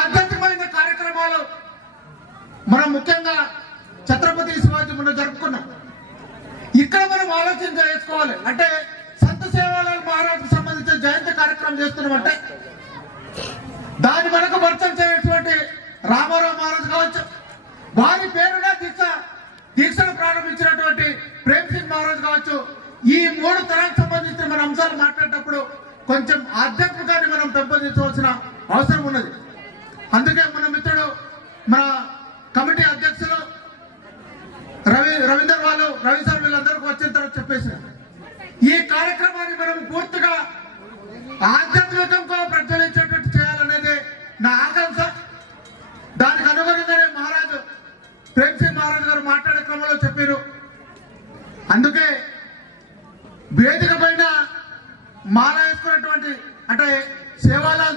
ఆధ్యాత్మికమైన కార్యక్రమాలు మనం ముఖ్యంగా ఛత్రపతి శివాజీ మనం జరుపుకున్నాం. ఇక్కడ మనం ఆలోచన చేసుకోవాలి. అంటే సంత సేవాలాల్ మహారాజుకు సంబంధించిన జయంతి కార్యక్రమం చేస్తున్నాం అంటే దాని మనకు భర్తం చేయటువంటి రామారావు మహారాజు కావచ్చు. వారి పేరుగా దీక్ష దీక్షను ప్రారంభించినటువంటి ప్రేమ్ సింగ్ మహారాజు కావచ్చు. ఈ మూడు తరాలకు సంబంధించిన మన అంశాలు మాట్లాడేటప్పుడు కొంచెం ఆధ్యాత్మికాన్ని మనం పెంపొందించవలసిన అవసరం ఉన్నది. అందుకే మన మిత్రుడు మన కమిటీ అధ్యక్షులు రవి రవీందర్ వాళ్ళు రవి సార్ వీళ్ళందరూ వచ్చిన తర్వాత చెప్పేసి ఈ కార్యక్రమాన్ని మనం పూర్తిగా ఆధ్యాత్మికంగా ప్రజ్వలించేటట్టు చేయాలనేది నా ఆకాంక్ష. దానికి అనుగుణంగానే మహారాజు ప్రేమ్సింగ్ మహారాజు గారు మాట్లాడే క్రమంలో చెప్పారు. అందుకే వేదిక పైన మాల వేసుకున్నటువంటి అంటే సేవాలాల్